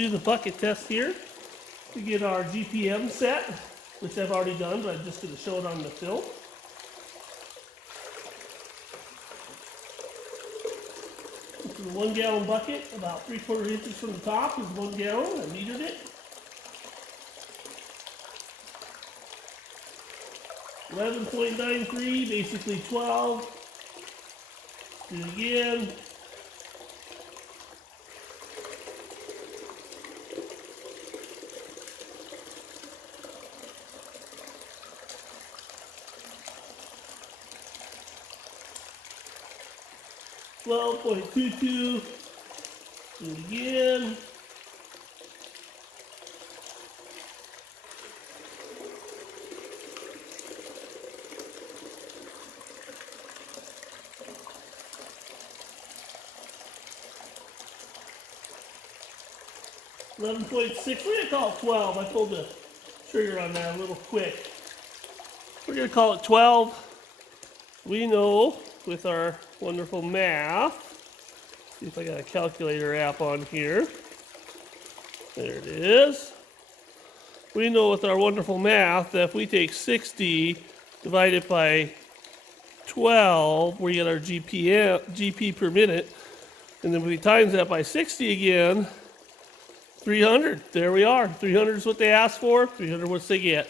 do the bucket test here to get our GPM set, which I've already done, but I'm just going to show it on the film. This is a 1 gallon bucket, about 3/4 inches from the top is 1 gallon. I metered it. 11.93, basically 12. Do it again. .22. Do it again. .6. We're gonna call it 12. I pulled the trigger on that a little quick. We're gonna call it 12. We know with our wonderful math. See if I got a calculator app on here. There it is. We know with our wonderful math that if we take 60 divided by 12, we get our GP per minute, and then we times that by 60 again, 300. There we are. 300 is what they asked for. 300 what they get.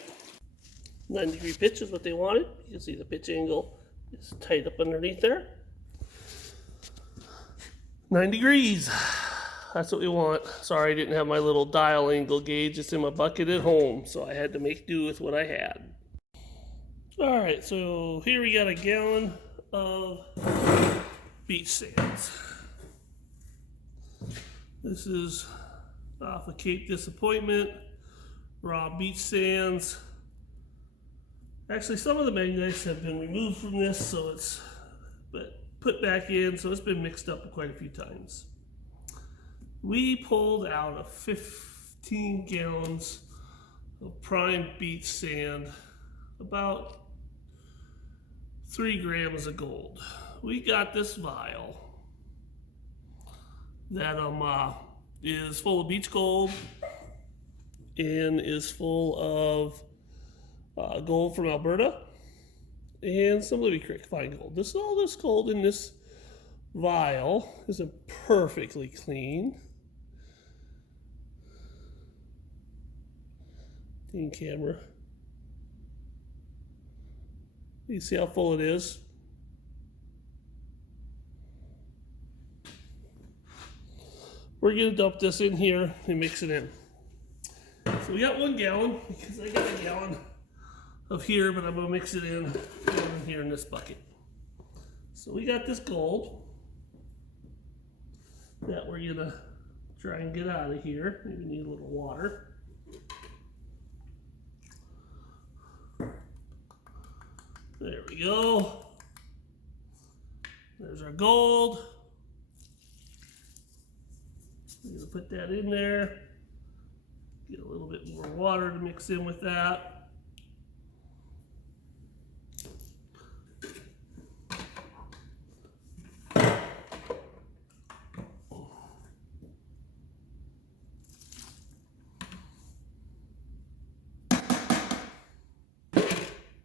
9-degree pitch is what they wanted. You can see the pitch angle is tight up underneath there. 9 degrees. That's what we want. Sorry I didn't have my little dial angle gauge. It's in my bucket at home, so I had to make do with what I had. Alright, so here we got a gallon of beach sands. This is off of Cape Disappointment, raw beach sands. Actually, some of the magnets have been removed from this, so it's put back in, so it's been mixed up quite a few times. We pulled out of 15 gallons of prime beach sand, about 3 grams of gold. We got this vial that is full of beach gold and is full of gold from Alberta and some Libby Creek fine gold. All this gold in this vial is perfectly clean. In camera. You see how full it is? We're gonna dump this in here and mix it in. So we got 1 gallon because I got a gallon of here, but I'm gonna mix it in here in this bucket. So we got this gold that we're gonna try and get out of here. Maybe need a little water. There we go. There's our gold. We're gonna put that in there. Get a little bit more water to mix in with that.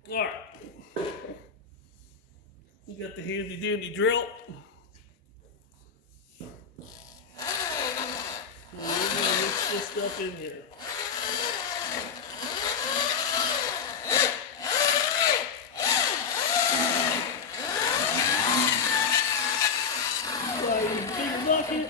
All right. We got the handy dandy drill. And we're gonna mix this stuff in here. Big bucket.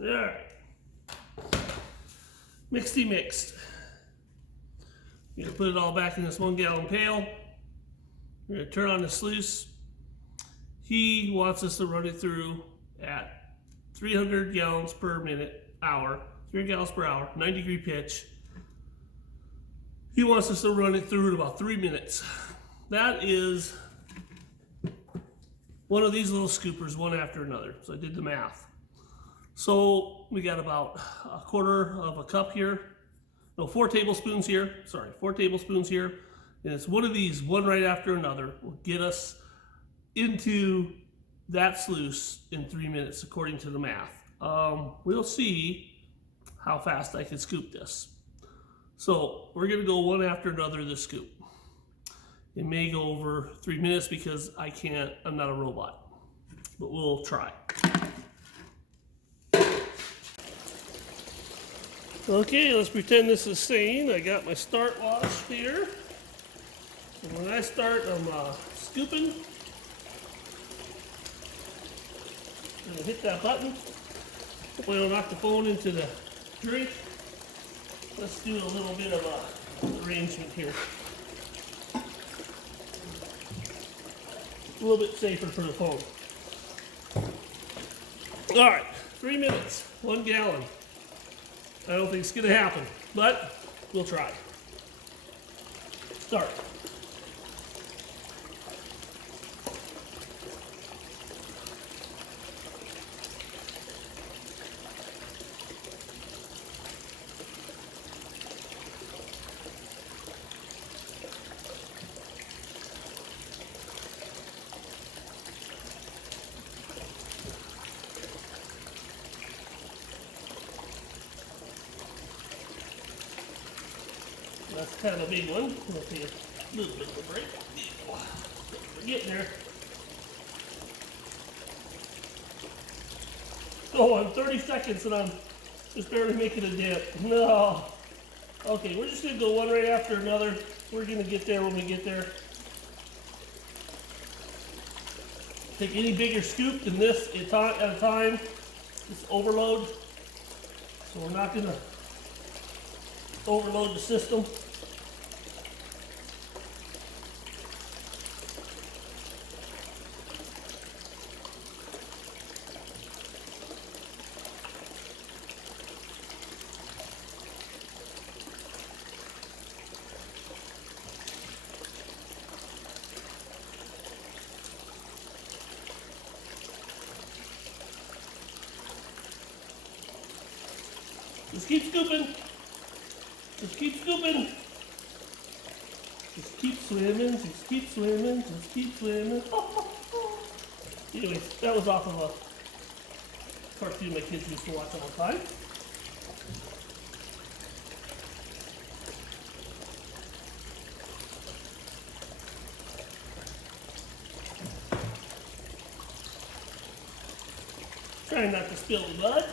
Alright. Mixed. We're going to put it all back in this 1 gallon pail. We're going to turn on the sluice. He wants us to run it through at 300 gallons per hour, 300 gallons per hour, 9-degree pitch. He wants us to run it through in about 3 minutes. that is one of these little scoopers, one after another. So I did the math. So we got about a quarter of a cup here. No, 4 tablespoons here. Sorry, 4 tablespoons here. And it's one of these, one right after another, will get us into that sluice in 3 minutes, according to the math. We'll see how fast I can scoop this. So we're gonna go one after another this scoop. It may go over 3 minutes because I'm not a robot, but we'll try. Okay, let's pretend this is sane. I got my start wash here. And when I start, I'm scooping. I'm gonna hit that button. Hopefully I don't knock the phone into the drink. Let's do a little bit of a arrangement here. A little bit safer for the phone. All right, 3 minutes, 1 gallon. I don't think it's gonna happen, but we'll try. Start. That's kind of a big one. We'll take a little bit of a break. We're getting there. Oh, I'm 30 seconds and I'm just barely making a dip. No. Okay, we're just gonna go one right after another. We're gonna get there when we get there. Take any bigger scoop than this at a time. It's overload. So we're not gonna overload the system. Just keep scooping. Just keep scooping. Just keep swimming. Just keep swimming. Just keep swimming. Anyways, that was off of a cartoon my kids used to watch all the time. Trying not to spill the mud.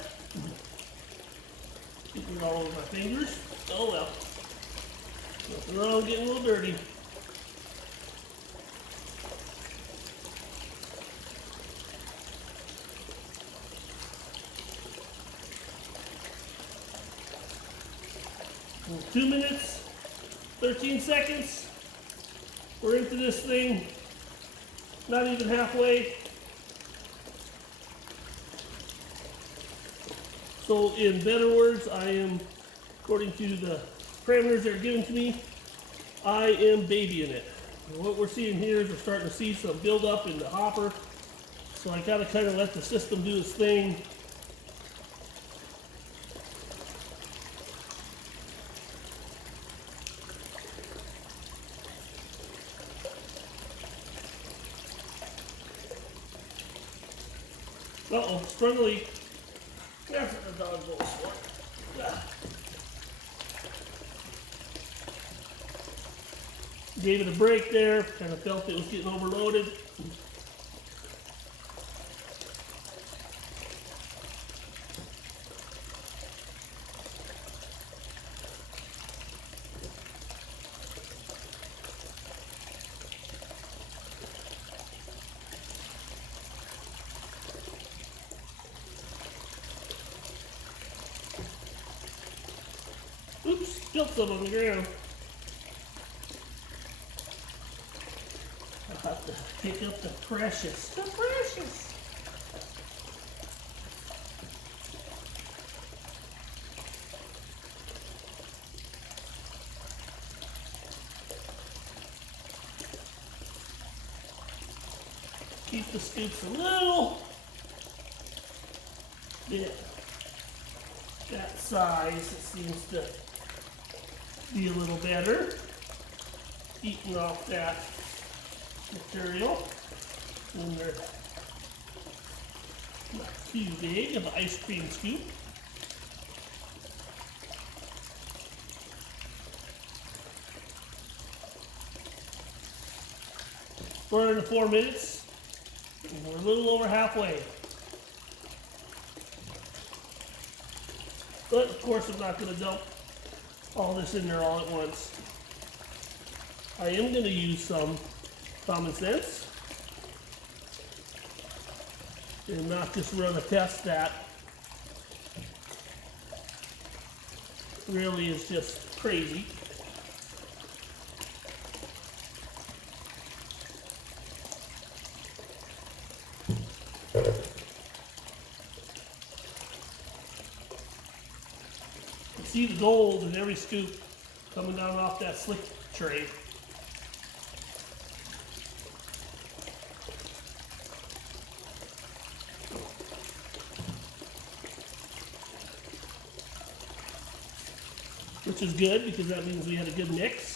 Getting it all over my fingers. Oh well. Nothing wrong getting a little dirty. Well, 2 minutes, 13 seconds. We're into this thing. Not even halfway. So in better words, I am, according to the parameters that are given to me, I am babying it. And what we're seeing here is we're starting to see some buildup in the hopper. So I gotta kind of let the system do its thing. Uh-oh, sprung a leak. That's what the dog goes for. Gave it a break there, kind of felt it was getting overloaded. Oops, spilled some on the ground. I'll have to pick up the precious. The precious! keep the scoops a little bit that size. It seems to be a little better. Eating off that material when they're not too big of an ice cream scoop. We're into 4 minutes, and we're a little over halfway. But of course I'm not going to dump all this in there all at once. I am going to use some common sense and not just run a test that really is just crazy. See the gold in every scoop coming down off that slick tray. Which is good because that means we had a good mix.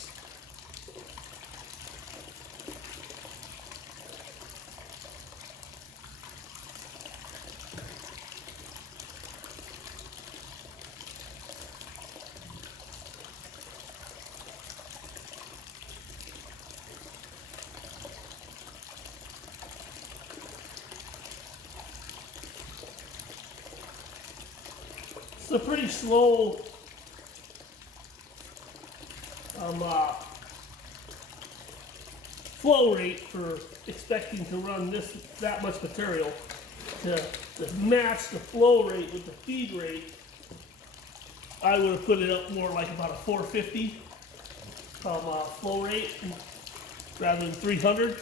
It's a pretty slow flow rate for expecting to run that much material. To match the flow rate with the feed rate, I would have put it up more like about a 450 flow rate rather than 300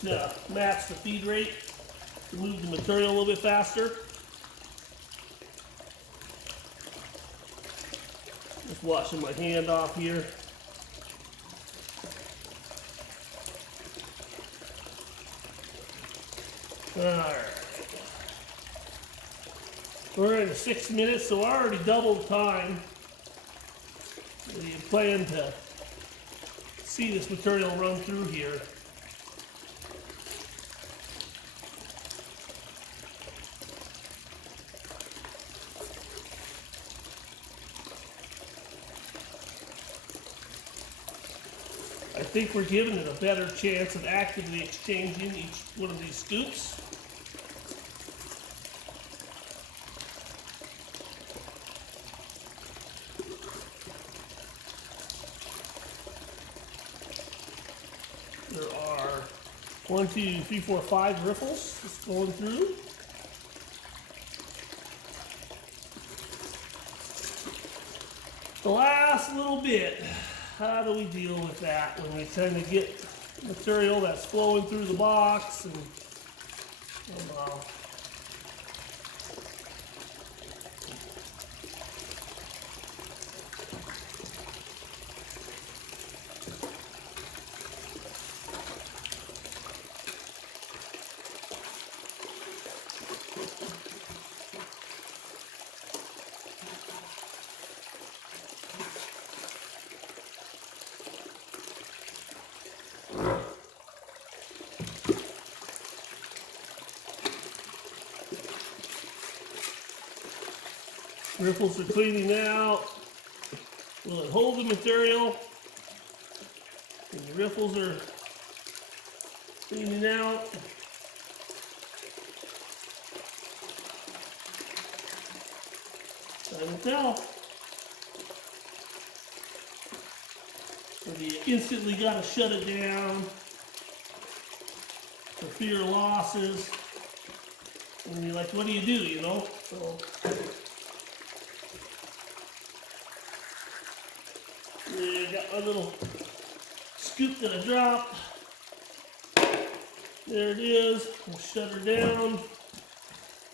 to match the feed rate, to move the material a little bit faster. Just washing my hand off here. Alright. We're into 6 minutes, so I already doubled time. We plan to see this material run through here. I think we're giving it a better chance of actively exchanging each one of these scoops. There are 1, 2, 3, 4, 5 riffles just going through. The last little bit. How do we deal with that when we tend to get material that's flowing through the box and riffles are cleaning out. Will it hold the material? And the riffles are cleaning out. Time to tell. So you instantly got to shut it down for fear of losses. And you're like, what do, you know? So I got my little scoop that I dropped. There it is. We'll shut her down.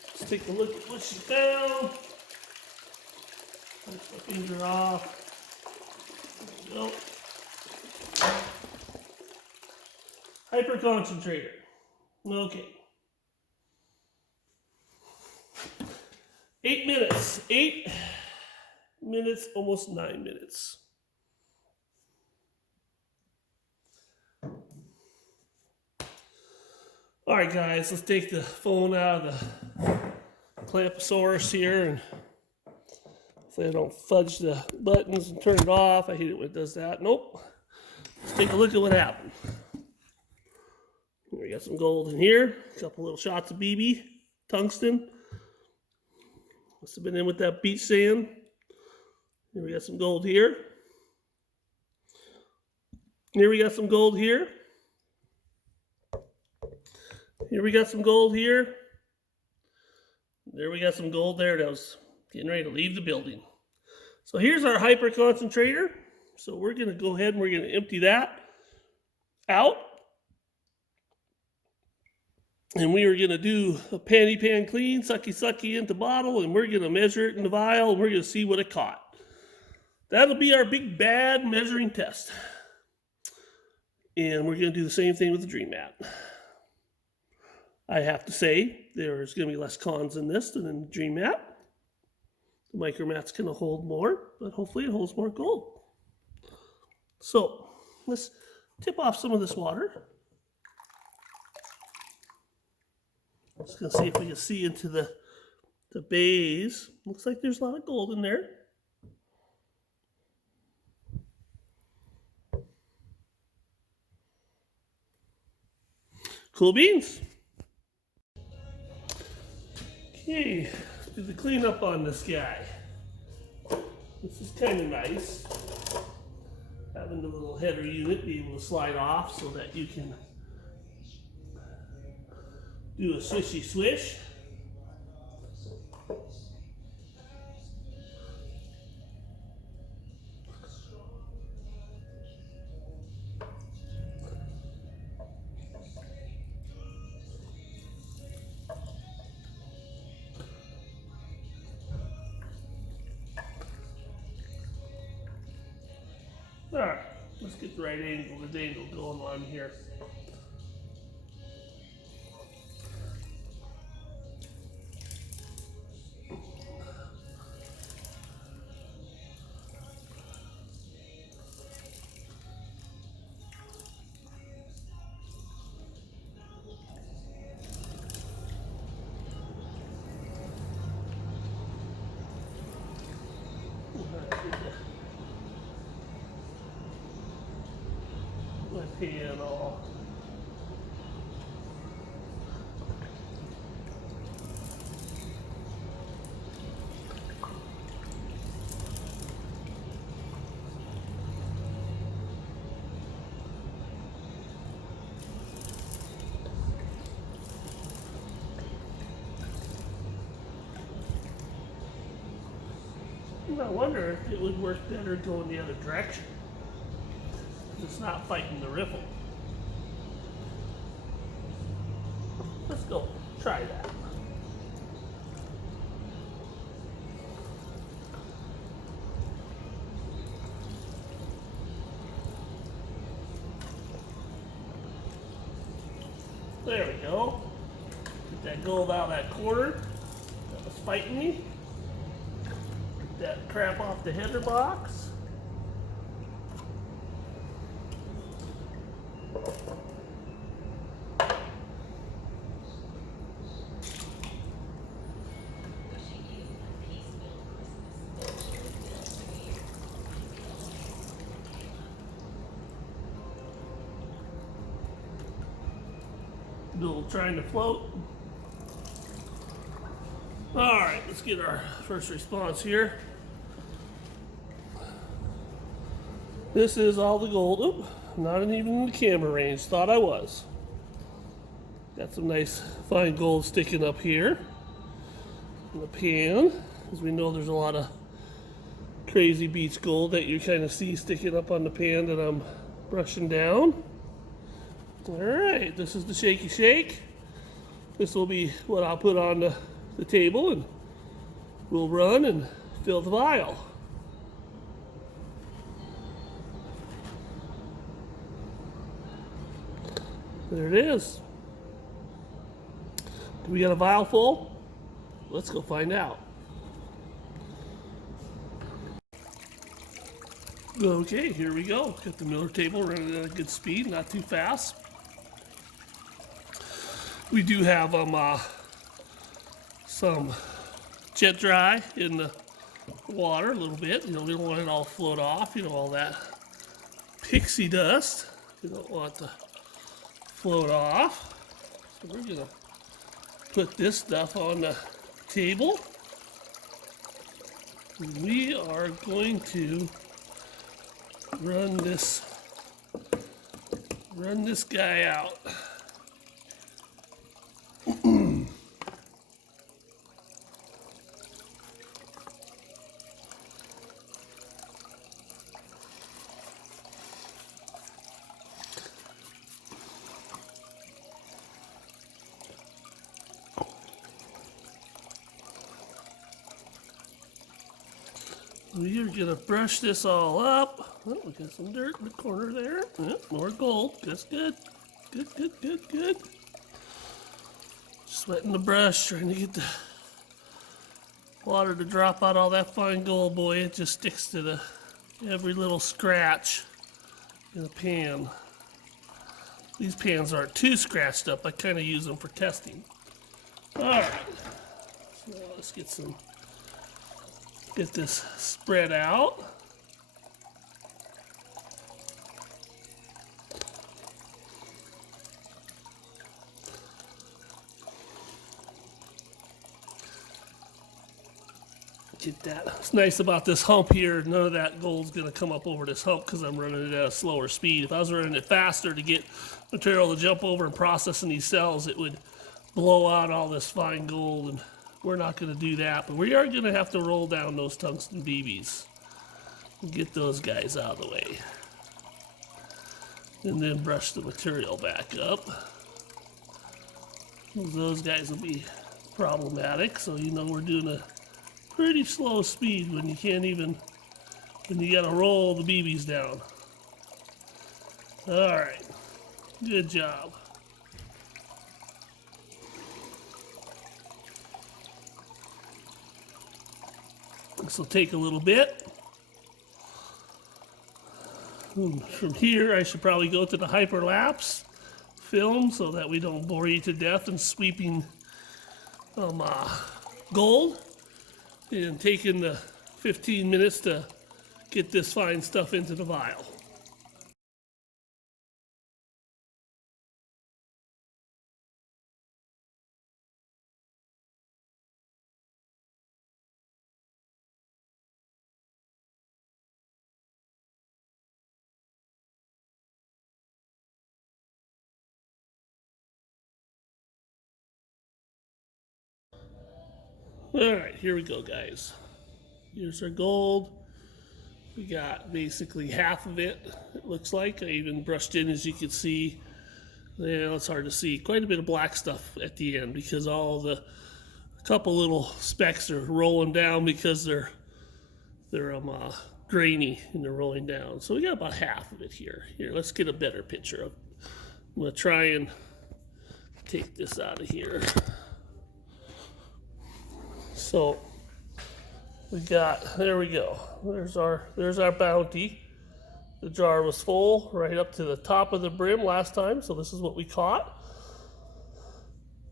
Let's take a look at what she found. Take my finger off. There we go. Hyper concentrator. Okay. 8 minutes. 8 minutes, almost 9 minutes. All right, guys, let's take the phone out of the clamposaurus here, and hopefully I don't fudge the buttons and turn it off. I hate it when it does that. Nope. Let's take a look at what happened. We got some gold in here, a couple little shots of BB, tungsten. Must have been in with that beach sand. Here we got some gold here. Here we got some gold here. Here we got some gold here. There we got some gold there that was getting ready to leave the building. So here's our hyper concentrator. So we're going to go ahead and we're going to empty that out. And we are going to do a panty pan clean, sucky into bottle, and we're going to measure it in the vial, and we're going to see what it caught. That'll be our big bad measuring test. And we're going to do the same thing with the Dream Mat. I have to say, there's going to be less cons in this than in the Dream Mat. The Micro Mat's going to hold more, but hopefully it holds more gold. So, let's tip off some of this water. Just going to see if we can see into the bays. Looks like there's a lot of gold in there. Cool beans. Okay, let's do the cleanup on this guy. This is kind of nice. Having the little header unit be able to slide off so that you can do a swishy swish. All right, let's get the right angle, going on here. Pan all. I wonder if it would work better going the other direction. It's not fighting the riffle. Let's go try that. There we go. Get that gold out of that quarter that was fighting me. Get that crap off the header box. Do a little trying to float. All right, let's get our first response here. This is all the gold. Oop, not even in the camera range. Thought I was. Got some nice fine gold sticking up here in the pan. As we know, there's a lot of crazy beach gold that you kind of see sticking up on the pan that I'm brushing down. All right, this is the shaky shake. This will be what I'll put on the table, and we'll run and fill the vial. There it is. Do we got a vial full? Let's go find out. Okay, here we go. Got the Miller table running at a good speed, not too fast. We do have some jet dry in the water a little bit. You know, we don't want it all float off. You know, all that pixie dust. You don't want to float off. So we're gonna put this stuff on the table. We are going to run this guy out. We are gonna brush this all up. Oh, we got some dirt in the corner there. Oh, more gold. That's good. Good, good, good, good. Just wetting the brush, trying to get the water to drop out all that fine gold, boy. It just sticks to every little scratch in the pan. These pans aren't too scratched up. I kind of use them for testing. All right. So let's get this spread out. Get that. What's nice about this hump here, none of that gold's gonna come up over this hump because I'm running it at a slower speed. If I was running it faster to get material to jump over and process in these cells, it would blow out all this fine gold, and we're not gonna do that. But we are gonna have to roll down those tungsten BBs and get those guys out of the way. And then brush the material back up. Those guys will be problematic, so you know we're doing a pretty slow speed when you gotta roll the BBs down. All right, good job. This will take a little bit. From here, I should probably go to the hyperlapse film so that we don't bore you to death in sweeping gold. And taking the 15 minutes to get this fine stuff into the vial. All right, here we go, guys. Here's our gold. We got basically half of it, it looks like. I even brushed in, as you can see. Yeah, it's hard to see. Quite a bit of black stuff at the end because all the couple little specks are rolling down because they're grainy and they're rolling down. So we got about half of it here. Here, let's get a better picture of. I'm gonna try and take this out of here. So we got, there we go. There's our bounty. The jar was full right up to the top of the brim last time, so this is what we caught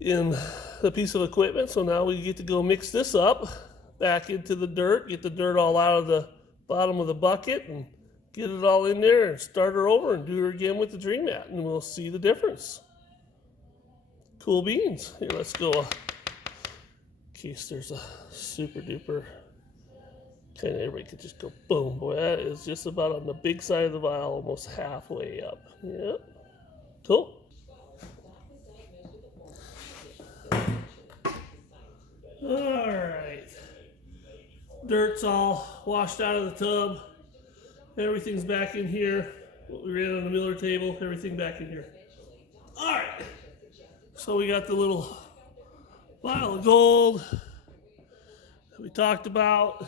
in the piece of equipment. So now we get to go mix this up back into the dirt, get the dirt all out of the bottom of the bucket and get it all in there and start her over and do her again with the Dream Mat, and we'll see the difference. Cool beans. Here, let's go. In case there's a super duper, kind of everybody could just go boom. Boy, that is just about on the big side of the vial, almost halfway up. Yep. Cool. All right. Dirt's all washed out of the tub. Everything's back in here. What we ran on the Miller table, everything back in here. All right. So we got the little vial of gold that we talked about.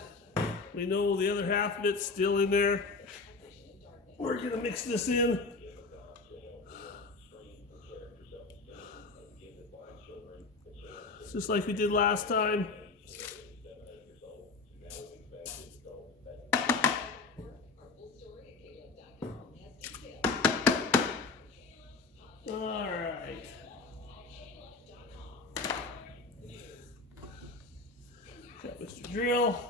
We know the other half of it's still in there. We're gonna mix this in. just like we did last time. All right. Got Mr. Drill.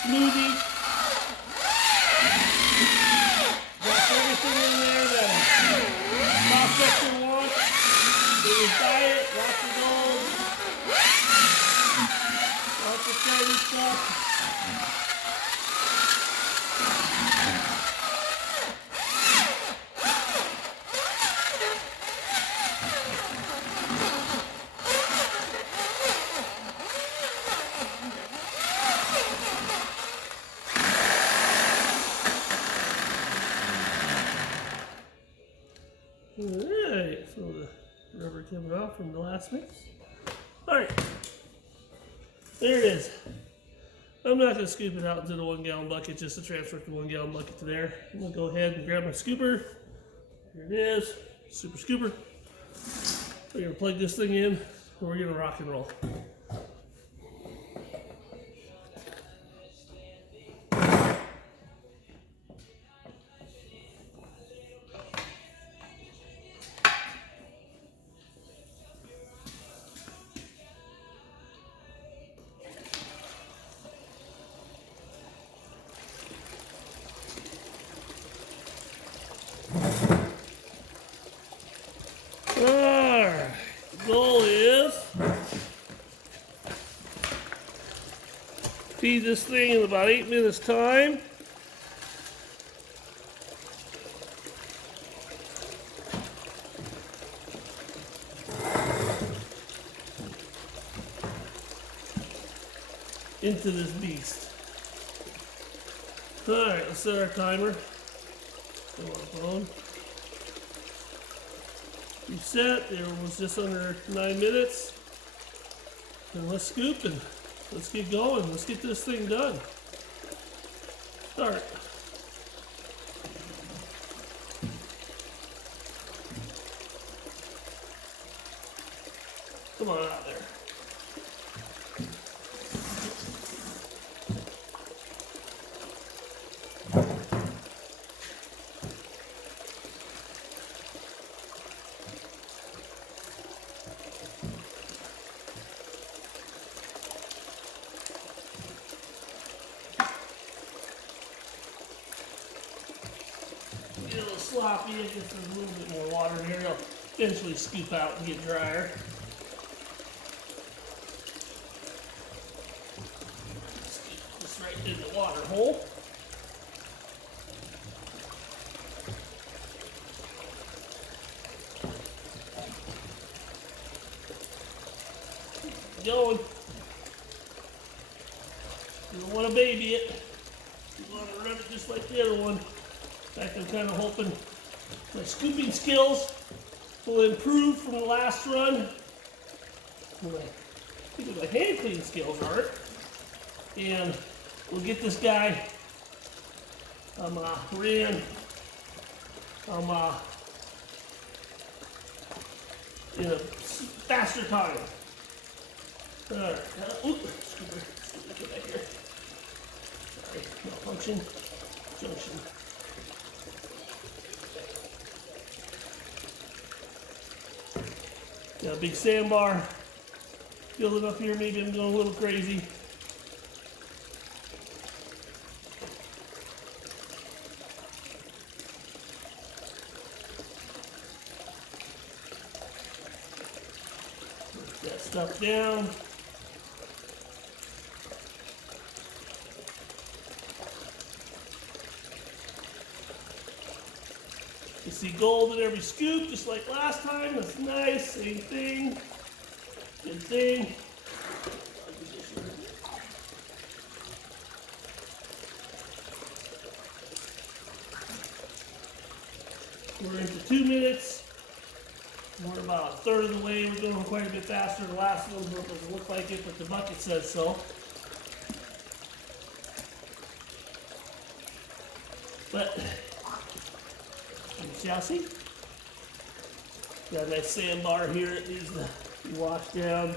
Smoothie. Got everything in there that a prospector wants. It was diet, lots of gold, lots of shiny stuff. Alright, so the rubber coming off from the last mix. Alright, there it is. I'm not going to scoop it out into the 1 gallon bucket just to transfer the 1 gallon bucket to there. I'm going to go ahead and grab my scooper. Here it is, super scooper. We're going to plug this thing in and we're going to rock and roll. Alright, the goal is feed this thing in about 8 minutes time. Into this beast. Alright, let's set our timer. Go on phone. Reset, it was just under 9 minutes. And let's scoop and let's get going. Let's get this thing done. Start. Come on out there. Get a little sloppy, I guess there's a little bit more water here. It'll eventually scoop out and get drier. Scoop this right in the water hole. Going. You don't want to baby it. You want to run it just like the other one. In fact, I'm kind of hoping my scooping skills will improve from the last run. I think my hand cleaning skills aren't. And we'll get this guy ran in a faster time. Alright, scooper, get back here. Sorry, malfunction, junction. Got a big sandbar. Building up here, maybe I'm going a little crazy. Put that stuff down. You see gold in every scoop, just like last time. That's nice. Same thing. Good thing. We're into 2 minutes. We're about a third of the way. We're going quite a bit faster than the last one. It doesn't look like it, but the bucket says so. But you shall see. Got a nice sandbar here. It needs to be washed down.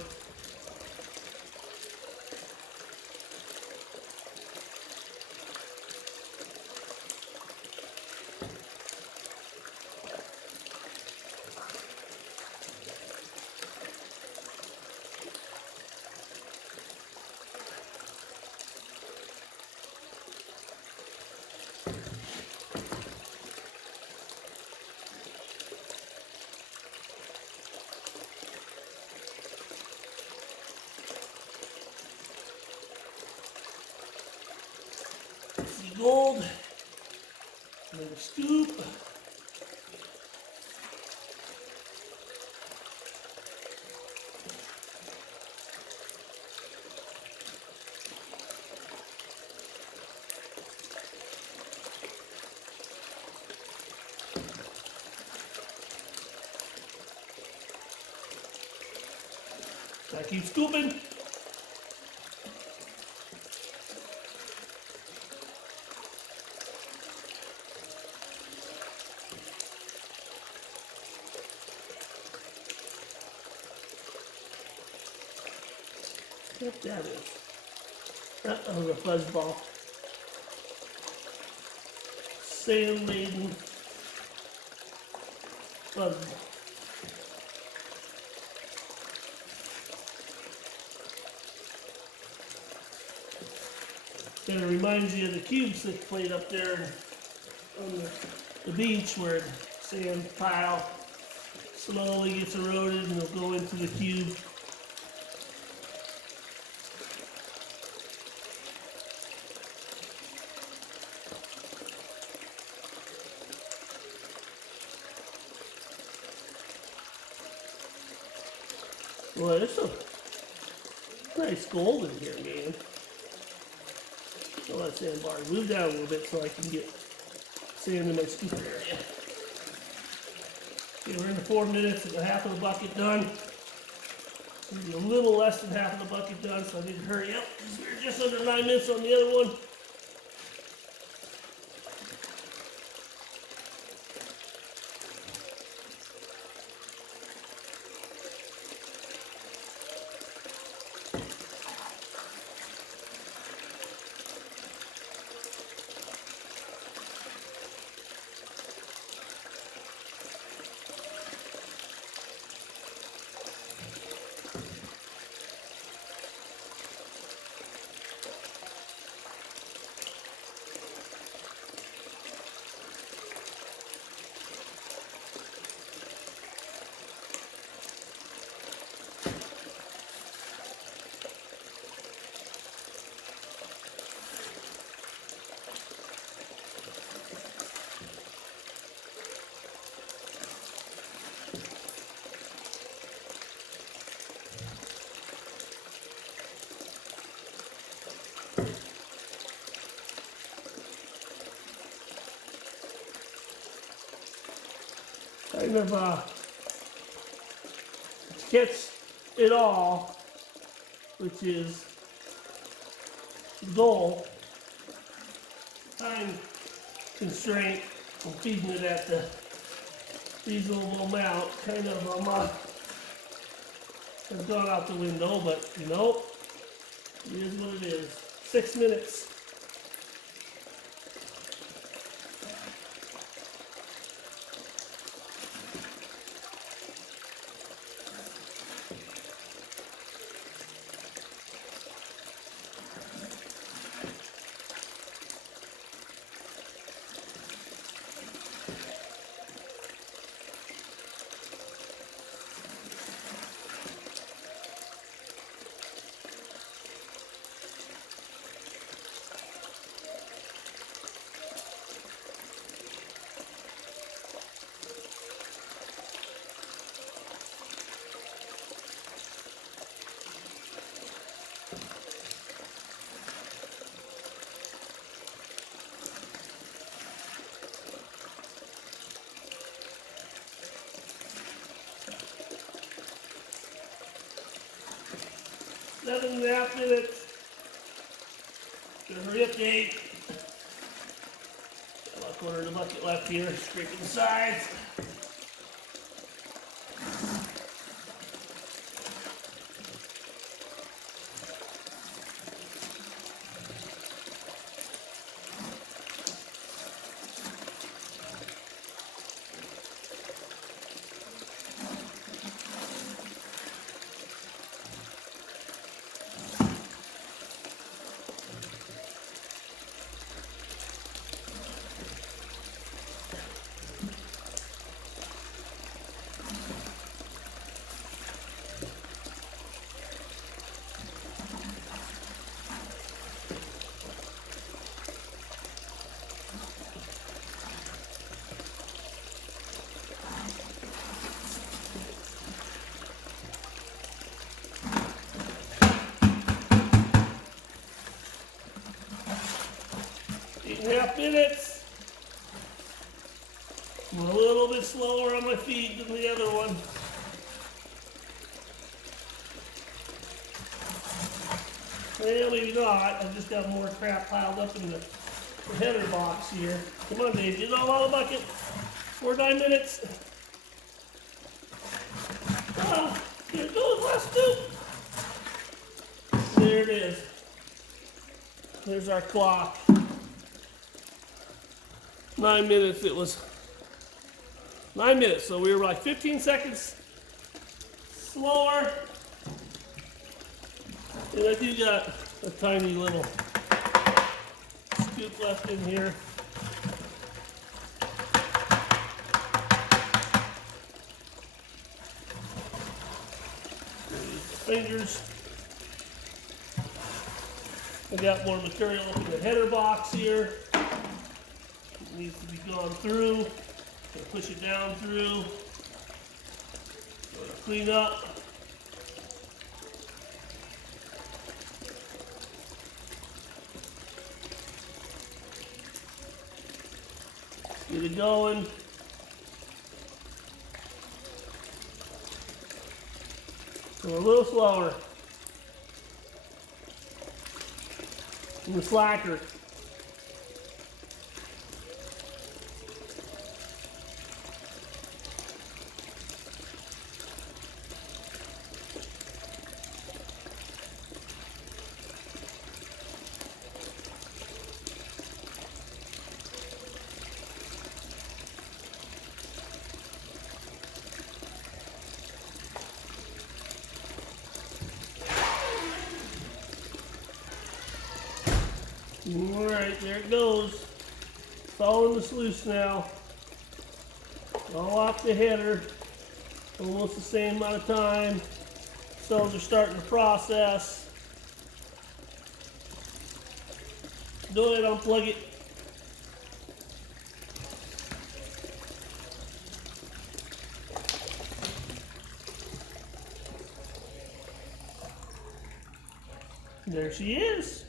See gold. Another scoop. I keep scooping. What that is? That was a fuzzball. Sand laden fuzzball. Kind of reminds you of the cubes that played up there on the beach where the sand pile slowly gets eroded and it'll go into the cube. Boy, there's some nice gold in here, man. I'll let sandbar move down a little bit so I can get sand in my scoop area. Okay, we're in the 4 minutes and half of the bucket done. Maybe a little less than half of the bucket done, so I need to hurry up. We're just under 9 minutes on the other one. Kind of gets it all, which is the goal. Time constraint from feeding it at the reasonable amount kind of has gone out the window, but you know, it is what it is. 6 minutes. Seven and a half minutes. Gonna hurry up, Dave. Got a quarter of the bucket left here, scraping the sides. Eight and a half minutes. I'm a little bit slower on my feet than the other one. Well, maybe not. I've just got more crap piled up in the header box here. Come on, Dave. Get it all out of the bucket. 4 9 minutes. Oh, here it goes. Last two. There it is. There's our clock. 9 minutes. It was 9 minutes. So we were like 15 seconds slower. And I do got a tiny little scoop left in here. Fingers. I got more material in the header box here. It needs to be gone through. Push it down through. Clean up. Get it going. Go a little slower. And the slacker. Alright, there it goes. It's all in the sluice now. All off the header. Almost the same amount of time. Cells are starting to process. Go ahead, unplug it. There she is.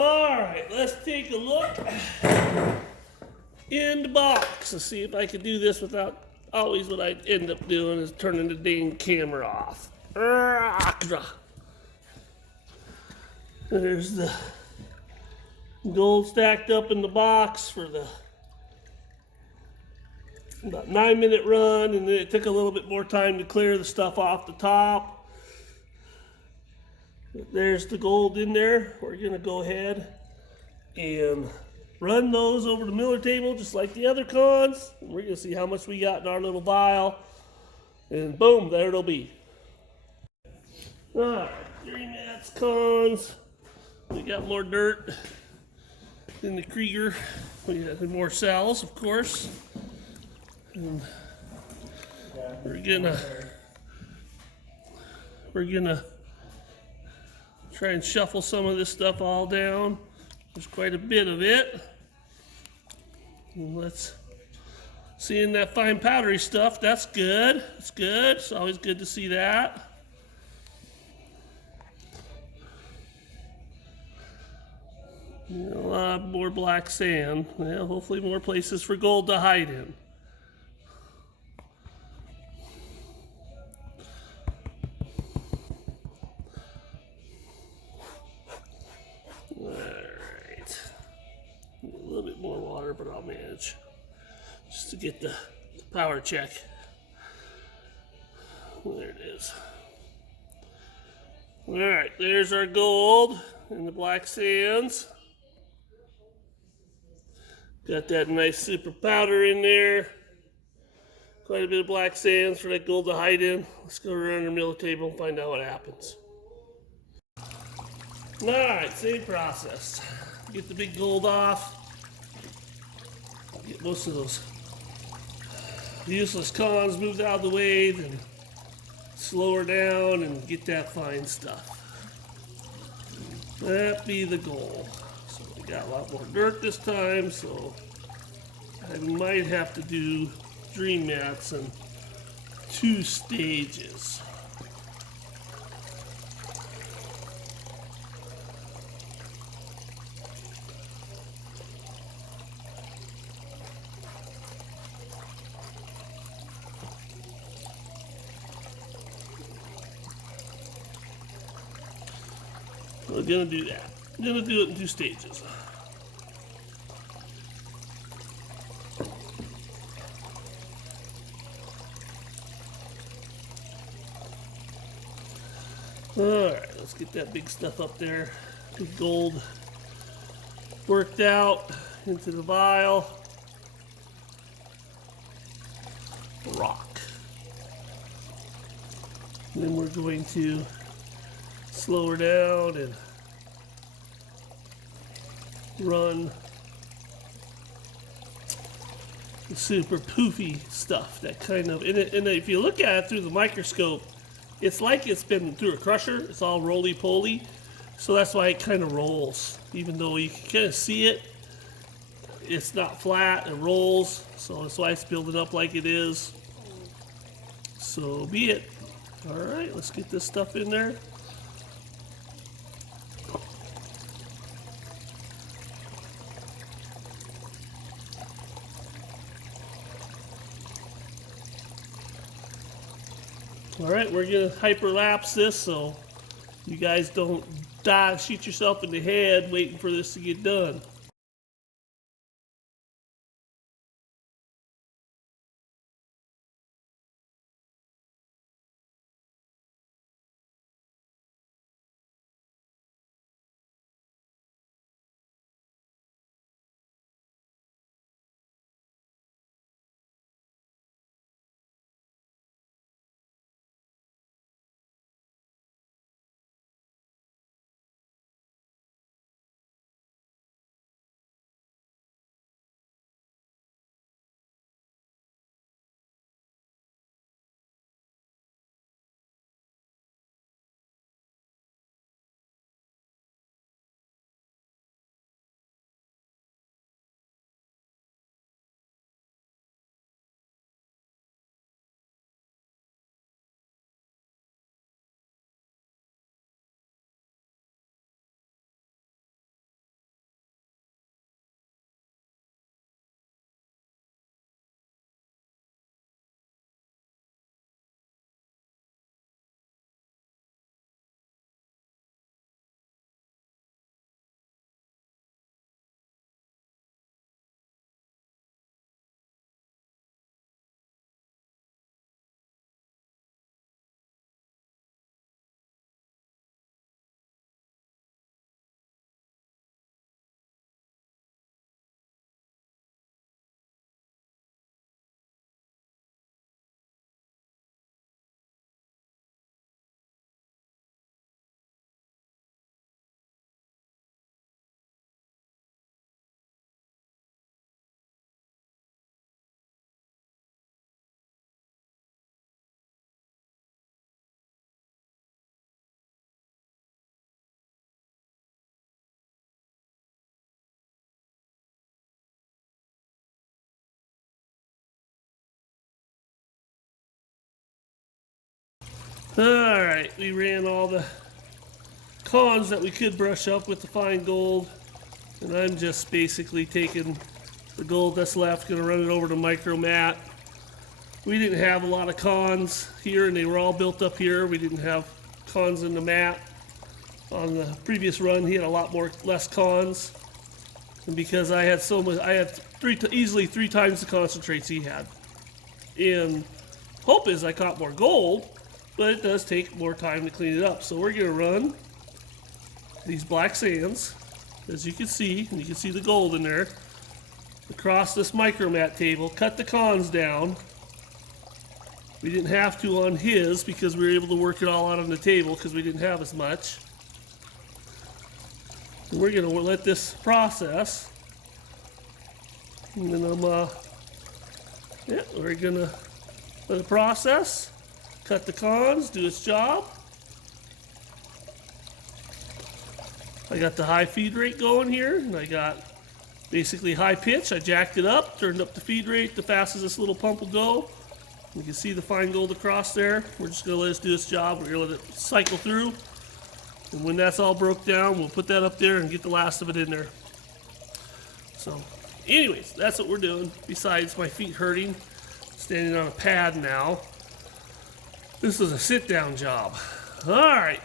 All right, let's take a look in the box. Let's see if I can do this without always what I end up doing is turning the dang camera off. There's the gold stacked up in the box for the about 9-minute run, and then it took a little bit more time to clear the stuff off the top. There's the gold in there. We're gonna go ahead and run those over the miller table just like the other cons. We're gonna see how much we got in our little vial, and boom, there it'll be. All right, 3 mats cons. We got more dirt in the Krieger. We got more cells, of course. And we're gonna try and shuffle some of this stuff all down. There's quite a bit of it. And let's see in that fine powdery stuff. That's good. That's good. It's always good to see that. A lot more black sand. Well, hopefully more places for gold to hide in. Alright. powder, but I'll manage just to get the power check. There it is. All right, there's our gold and the black sands. Got that nice super powder in there. Quite a bit of black sands for that gold to hide in. Let's go around the middle table and find out what happens. All right, same process. Get the big gold off. Get most of those useless cons moved out of the way, then slow her down and get that fine stuff. That be the goal. So we got a lot more dirt this time, so I might have to do dream mats in 2 stages. We're gonna do that. I'm gonna do it in 2 stages. Alright, let's get that big stuff up there. Big gold worked out into the vial. Rock. And then we're going to slow her down and run the super poofy stuff. That kind of, and if you look at it through the microscope, it's like it's been through a crusher. It's all roly-poly, so that's why it kind of rolls. Even though you can kind of see it, it's not flat. It rolls, so that's why it's building up like it is. So be it. All right, let's get this stuff in there. All right, we're gonna hyperlapse this so you guys don't die, shoot yourself in the head waiting for this to get done. Alright, we ran all the cons that we could brush up with the fine gold, and I'm just basically taking the gold that's left, gonna run it over to micro mat. We didn't have a lot of cons here, and they were all built up here. We didn't have cons in the mat. On the previous run, he had a lot less cons. And because I had so much, I had easily three times the concentrates he had. And hope is I caught more gold, but it does take more time to clean it up. So we're gonna run these black sands, as you can see, and you can see the gold in there, across this micromat table, cut the cons down. We didn't have to on his because we were able to work it all out on the table because we didn't have as much. And we're gonna let this process. And then we're gonna let it process, cut the cons, do its job. I got the high feed rate going here, and I got basically high pitch. I jacked it up, turned up the feed rate the fastest this little pump will go. You can see the fine gold across there. We're just gonna let it do its job. We're gonna let it cycle through. And when that's all broke down, we'll put that up there and get the last of it in there. So, anyways, that's what we're doing. Besides my feet hurting, standing on a pad now. This is a sit-down job. All right,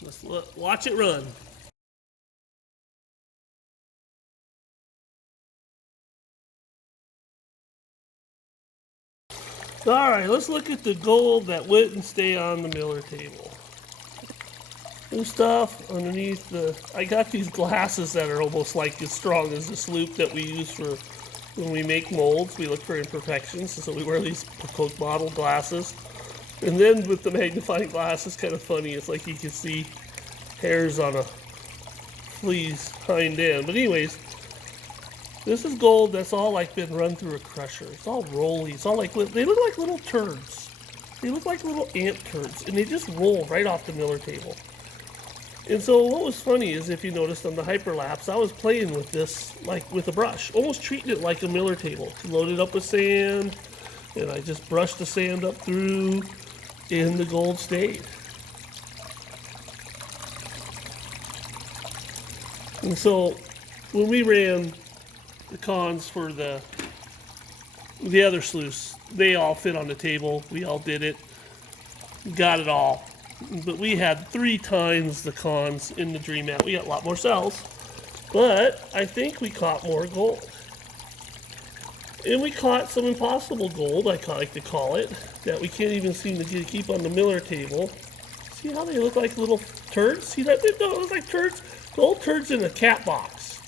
let's watch it run. All right, let's look at the gold that wouldn't stay on the miller table. New stuff underneath the, I got these glasses that are almost like as strong as this loop that we use for when we make molds. We look for imperfections, so we wear these Coke bottle glasses. And then with the magnifying glass, it's kind of funny. It's like you can see hairs on a flea's hind end. But anyways, this is gold that's all like been run through a crusher. It's all rolly. It's all like, they look like little turds. They look like little ant turds, and they just roll right off the miller table. And so what was funny is, if you noticed on the hyperlapse, I was playing with this like with a brush, almost treating it like a miller table. Loaded up with sand, and I just brushed the sand up through, and the gold stayed. And so when we ran the cons for the other sluice, they all fit on the table. We all did it, got it all. But we had 3 times the cons in the dream mat. We got a lot more cells, but I think we caught more gold. And we caught some impossible gold, I like to call it, that we can't even seem to keep on the miller table. See how they look like little turds? See that? They don't look like turds. Gold turds in a cat box.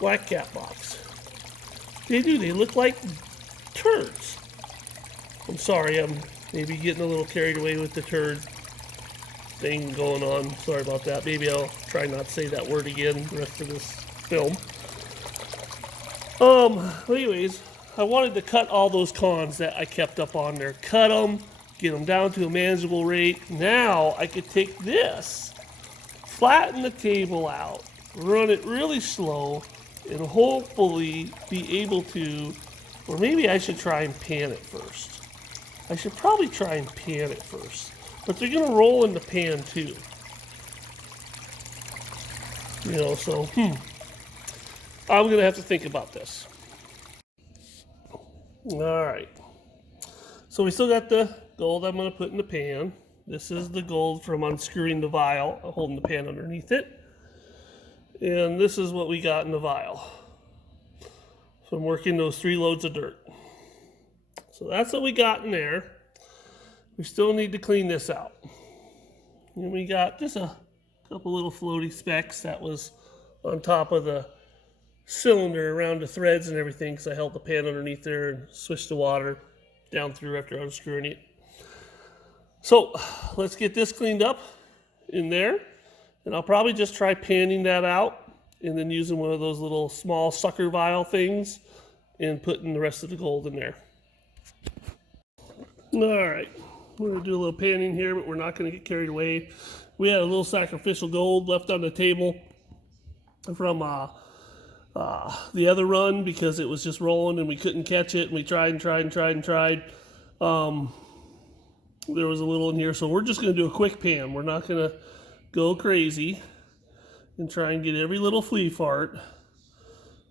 Black cat box. They do. They look like turds. I'm sorry, I'm maybe getting a little carried away with the turd thing going on. Sorry about that. Maybe I'll try not to say that word again the rest of this film. Anyways, I wanted to cut all those cons that I kept up on there. Cut them, get them down to a manageable rate. Now I could take this, flatten the table out, run it really slow, and hopefully be able to, or maybe I should try and pan it first. I should probably try and pan it first. But they're going to roll in the pan too. You know, so, I'm going to have to think about this. Alright. So we still got the gold I'm going to put in the pan. This is the gold from unscrewing the vial, holding the pan underneath it. And this is what we got in the vial from working those 3 loads of dirt. So that's what we got in there. We still need to clean this out. And we got just a couple little floaty specks that was on top of the cylinder around the threads and everything, because I held the pan underneath there and switched the water down through after unscrewing it. So let's get this cleaned up in there, and I'll probably just try panning that out and then using one of those little small sucker vial things and putting the rest of the gold in there. All right, we're gonna do a little panning here, but we're not gonna get carried away. We had a little sacrificial gold left on the table from the other run because it was just rolling and we couldn't catch it, and we tried and tried and tried and tried. There was a little in here, so we're just gonna do a quick pan. We're not gonna go crazy and try and get every little flea fart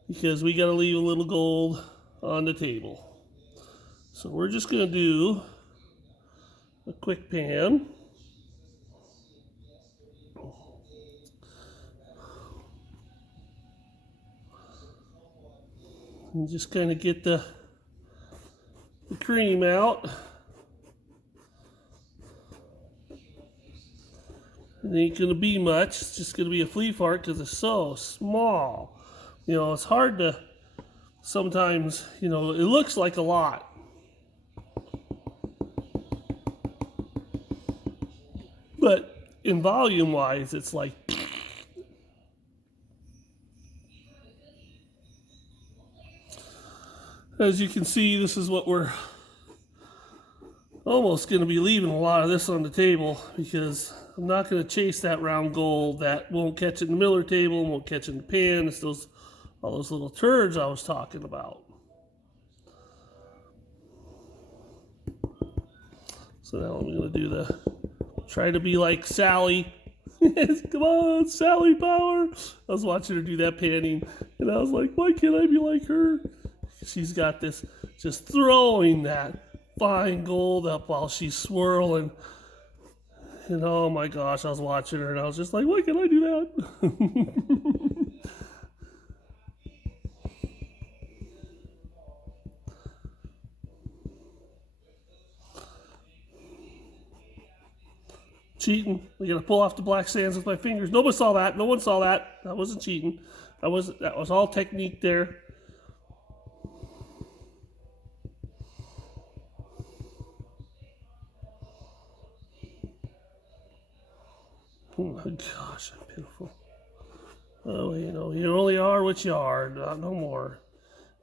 because we gotta leave a little gold on the table. So we're just gonna do a quick pan. And just kind of get the cream out. It ain't going to be much. It's just going to be a flea fart because it's so small. You know, it's hard to sometimes, you know, it looks like a lot. But in volume wise, it's like, as you can see, this is what we're almost going to be leaving a lot of this on the table, because I'm not going to chase that round gold. That won't catch it in the miller table, won't catch it in the pan. It's all those little turds I was talking about. So now I'm going to do try to be like Sally. Come on, Sally Power. I was watching her do that panning, and I was like, why can't I be like her? She's got this, just throwing that fine gold up while she's swirling. And oh my gosh, I was watching her, and I was just like, why can't I do that? Cheating. I gotta pull off the black sands with my fingers. Nobody saw that. No one saw that. That wasn't cheating. That was all technique there. Oh my gosh, I'm pitiful. Oh, you know, you only are what you are. No more.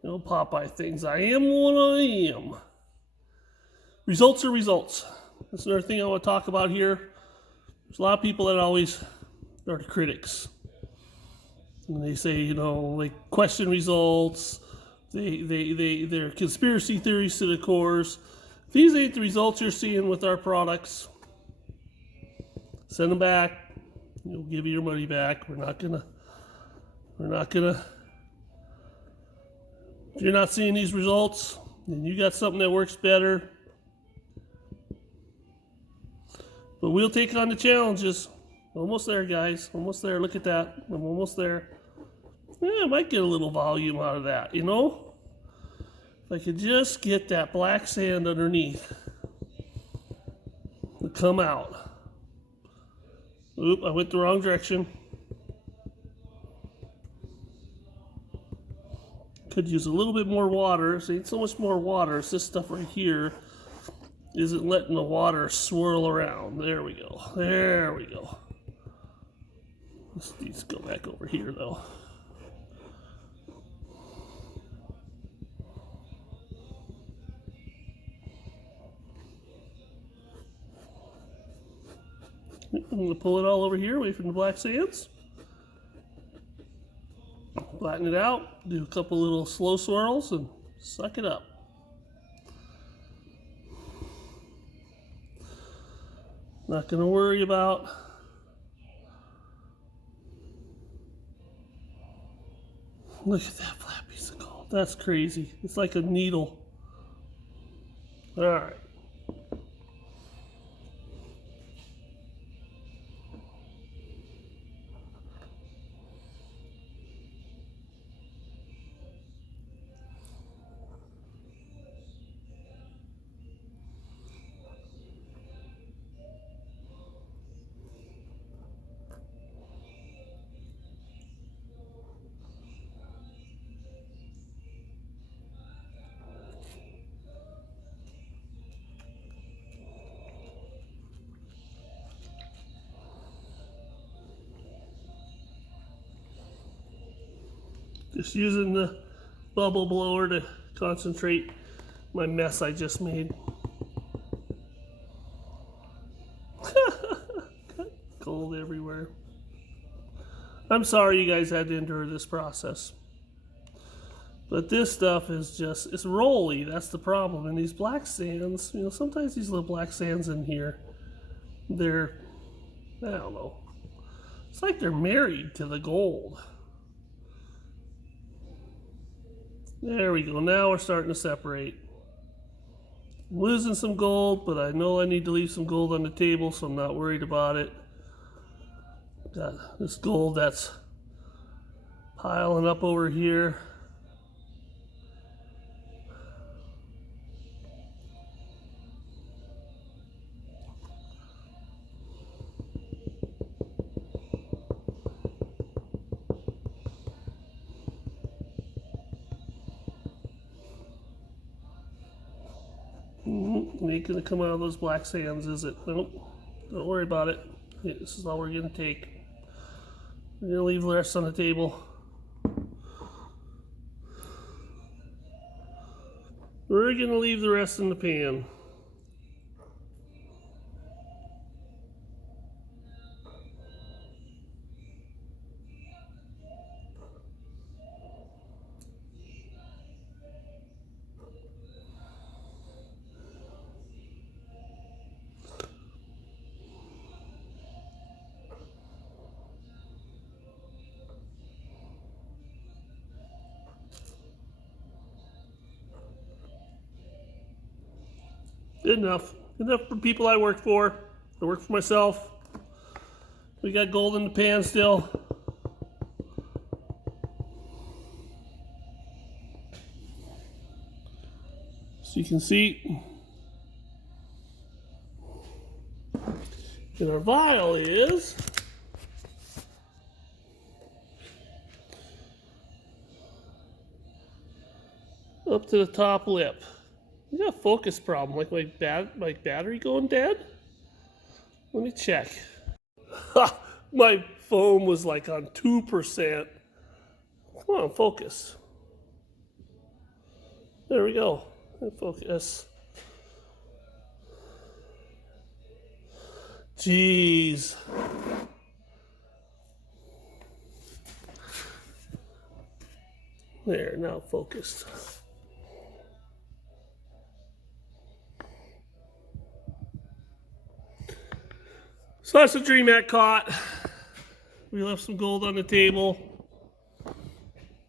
You know, Popeye things. I am what I am. Results are results. That's another thing I want to talk about here. There's a lot of people that always are critics. And they say, you know, they question results. They're conspiracy theories to the cores. If these ain't the results you're seeing with our products, send them back. We'll give you your money back. We're not gonna. If you're not seeing these results, then you got something that works better. But we'll take on the challenges. Almost there, guys. Almost there. Look at that. I'm almost there. Yeah, I might get a little volume out of that, you know? If I could just get that black sand underneath to come out. Oop, I went the wrong direction. Could use a little bit more water. See, it's so much more water. It's this stuff right here isn't letting the water swirl around. There we go. There we go. This needs to go back over here, though. I'm going to pull it all over here, away from the black sands. Flatten it out. Do a couple little slow swirls and suck it up. Not going to worry about look at that flat piece of gold. That's crazy. It's like a needle. All right. Just using the bubble blower to concentrate my mess I just made. Gold everywhere. I'm sorry you guys had to endure this process. But this stuff is just, it's rolly. That's the problem. And these black sands, you know, sometimes these little black sands in here, they're, I don't know. It's like they're married to the gold. There we go. Now we're starting to separate. I'm losing some gold, but I know I need to leave some gold on the table, so I'm not worried about it. Got this gold that's piling up over here. It ain't gonna come out of those black sands, is it? Nope. Don't worry about it. Okay, this is all we're gonna take. We're gonna leave the rest on the table. We're gonna leave the rest in the pan. Good enough. Good enough for people I work for. I work for myself. We got gold in the pan still. So you can see. And our vial is up to the top lip. I got a focus problem, like my battery going dead. Let me check. My phone was like on 2%. Come on, focus. There we go. Focus. Jeez. There, now focused. So that's the Dream Act caught. We left some gold on the table.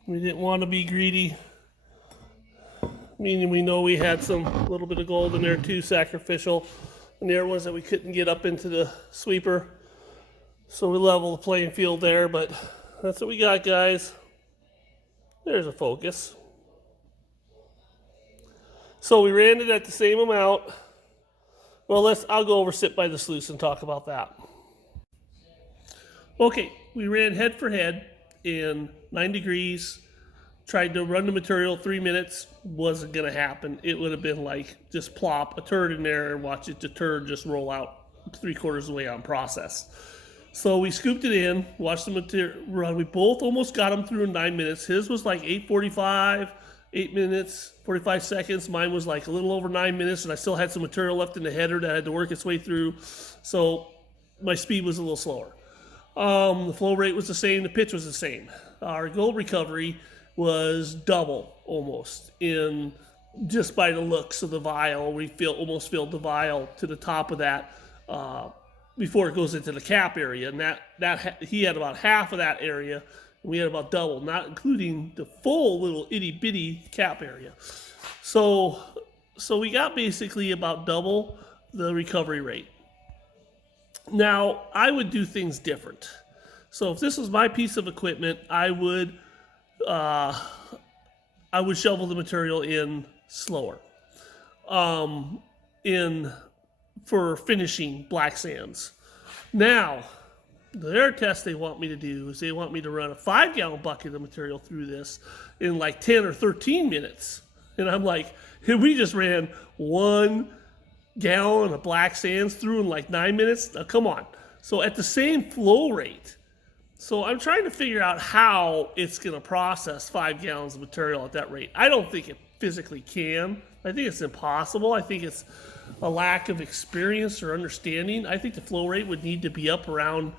We didn't want to be greedy. Meaning we know we had some little bit of gold in there too, sacrificial. And there was that we couldn't get up into the sweeper. So we leveled the playing field there, but that's what we got, guys. There's a focus. So we ran it at the same amount. Well, I'll go over sit by the sluice and talk about that. Okay, we ran head for head in 9 degrees. Tried to run the material 3 minutes. Wasn't gonna happen. It would have been like just plop a turd in there and watch it, the turd just roll out 3/4 of the way on process. So we scooped it in, watched the material run. We both almost got them through in 9 minutes. His was like 8:45. 8 minutes, 45 seconds. Mine was like a little over 9 minutes, and I still had some material left in the header that had to work its way through. So my speed was a little slower. The flow rate was the same. The pitch was the same. Our gold recovery was double almost in just by the looks of the vial. We almost filled the vial to the top of that before it goes into the cap area. And that he had about half of that area. We had about double, not including the full little itty bitty cap area. So we got basically about double the recovery rate. Now, I would do things different. So if this was my piece of equipment, I would shovel the material in slower. For finishing black sands. Now, their test they want me to do is they want me to run a 5-gallon bucket of material through this in like 10 or 13 minutes. And I'm like, hey, we just ran 1 gallon of black sands through in like 9 minutes. Now, come on. So at the same flow rate. So I'm trying to figure out how it's going to process 5 gallons of material at that rate. I don't think it physically can. I think it's impossible. I think it's a lack of experience or understanding. I think the flow rate would need to be up around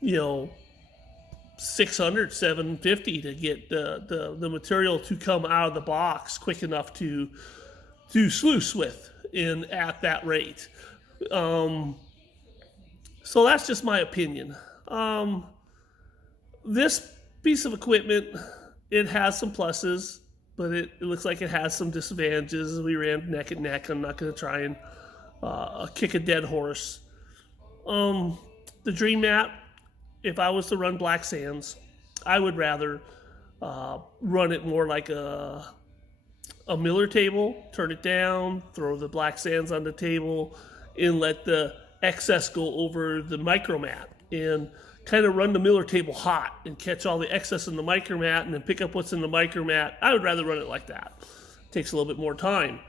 600, 750 to get the material to come out of the box quick enough to sluice with at that rate. So that's just my opinion. This piece of equipment, it has some pluses, but it looks like it has some disadvantages. We ran neck and neck. I'm not going to try and kick a dead horse. The Dream Mat, if I was to run black sands, I would rather run it more like a miller table, turn it down, throw the black sands on the table, and let the excess go over the micromat, and kind of run the miller table hot and catch all the excess in the micromat and then pick up what's in the micromat. I would rather run it like that. It takes a little bit more time.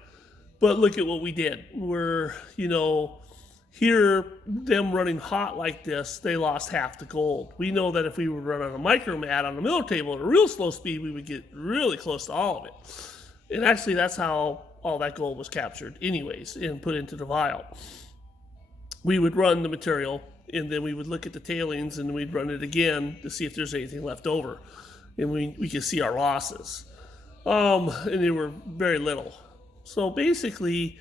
But look at what we did. We're, here, them running hot like this, they lost half the gold. We know that if we would run on a micro mat on the miller table at a real slow speed, we would get really close to all of it. And actually, that's how all that gold was captured anyways and put into the vial. We would run the material, and then we would look at the tailings, and we'd run it again to see if there's anything left over. And we could see our losses. And they were very little. So basically,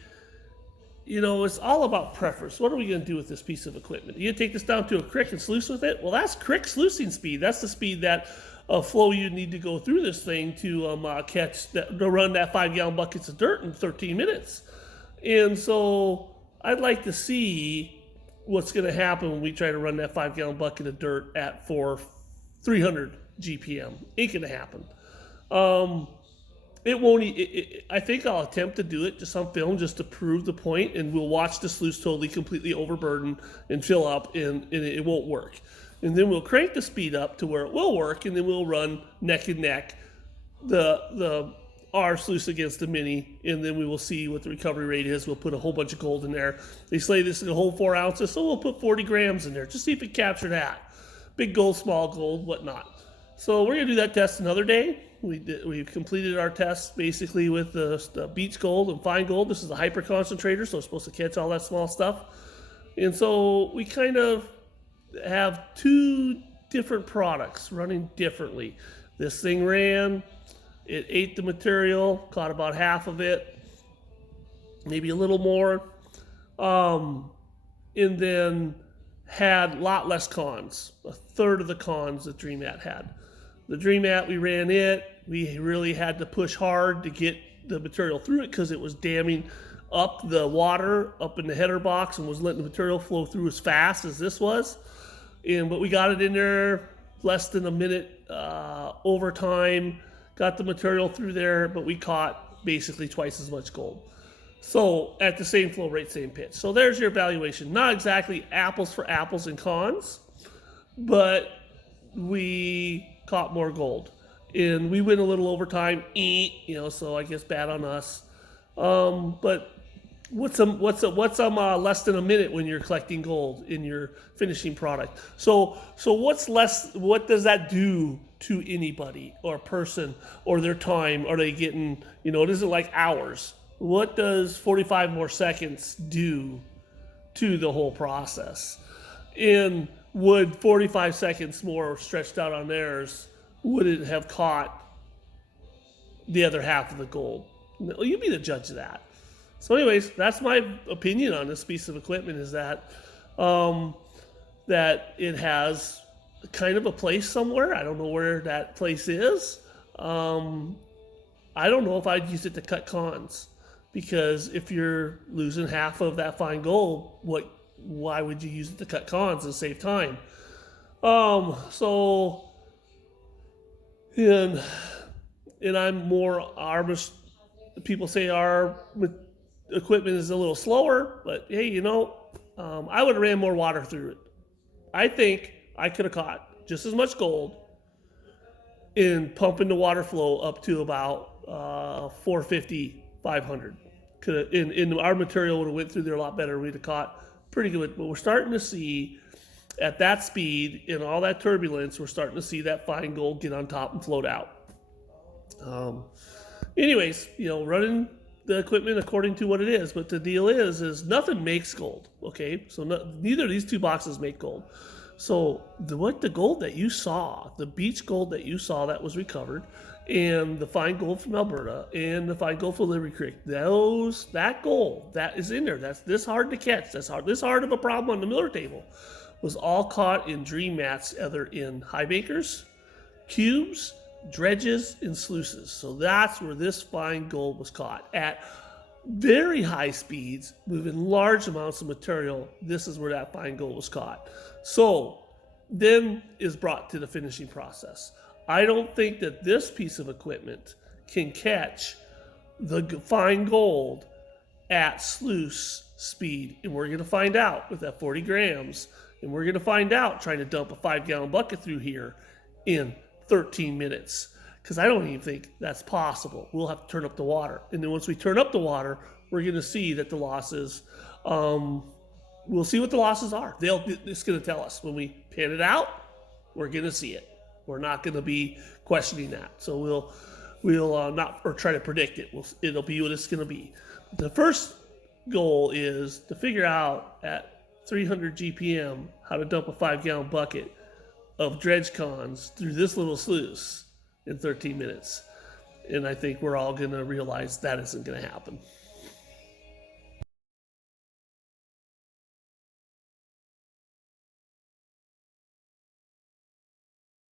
it's all about preference. What are we going to do with this piece of equipment? Are you going to take this down to a crick and sluice with it? Well, that's crick sluicing speed. That's the speed that flow you need to go through this thing to run that 5-gallon buckets of dirt in 13 minutes. And so I'd like to see what's going to happen when we try to run that 5-gallon bucket of dirt at 300 GPM. Ain't going to happen. It won't. I think I'll attempt to do it just on film, just to prove the point, and we'll watch the sluice totally, completely overburden and fill up, and it won't work. And then we'll crank the speed up to where it will work, and then we'll run neck and neck our sluice against the mini, and then we will see what the recovery rate is. We'll put a whole bunch of gold in there. They say this is a whole 4 ounces, so we'll put 40 grams in there, just see if it captured that. Big gold, small gold, whatnot. So we're gonna do that test another day. We completed our test basically with the beach gold and fine gold. This is a hyper concentrator, so it's supposed to catch all that small stuff. And so we kind of have 2 different products running differently. This thing ran, it ate the material, caught about half of it, maybe a little more, and then had a lot less cons, a third of the cons that DreamMat had. The DreamMat, we ran it. We really had to push hard to get the material through it because it was damming up the water up in the header box and was letting the material flow through as fast as this was. But we got it in there less than a minute over time, got the material through there, but we caught basically twice as much gold. So at the same flow rate, same pitch. So there's your evaluation. Not exactly apples for apples and cons, but we caught more gold. And we went a little overtime, so I guess bad on us. But what's less than a minute when you're collecting gold in your finishing product? So what's less? What does that do to anybody or person or their time? Are they getting? It isn't like hours. What does 45 more seconds do to the whole process? And would 45 seconds more stretched out on theirs, would it have caught the other half of the gold? No, you be the judge of that. So anyways, that's my opinion on this piece of equipment, is that that it has kind of a place somewhere. I don't know where that place is. I don't know if I'd use it to cut cons, because if you're losing half of that fine gold, why would you use it to cut cons and save time? And I'm more people say our equipment is a little slower, but hey, I would have ran more water through it. I think I could have caught just as much gold in pumping the water flow up to about 450, 500. In our material would have went through there a lot better. We'd have caught pretty good. But we're starting to see at that speed, in all that turbulence, we're starting to see that fine gold get on top and float out. Anyways, running the equipment according to what it is. But the deal is nothing makes gold. Okay, so neither of these 2 boxes make gold. So the gold that you saw, the beach gold that you saw that was recovered, and the fine gold from Alberta, and the fine gold from Liberty Creek, that gold that is in there, that's this hard to catch, this hard of a problem on the miller table, was all caught in DreamMats, either in high bakers, cubes, dredges, and sluices. So that's where this fine gold was caught at very high speeds, moving large amounts of material. This is where that fine gold was caught. So then is brought to the finishing process. I don't think that this piece of equipment can catch the fine gold at sluice speed. And we're going to find out with that 40 grams. And we're going to find out trying to dump a 5-gallon bucket through here in 13 minutes. Because I don't even think that's possible. We'll have to turn up the water. And then once we turn up the water, we're going to see that the losses, we'll see what the losses are. It's going to tell us when we pan it out. We're going to see it. We're not going to be questioning that. So we'll not or try to predict it. It'll be what it's going to be. The first goal is to figure out at 300 GPM how to dump a 5-gallon bucket of dredge cons through this little sluice in 13 minutes. And I think we're all going to realize that isn't going to happen.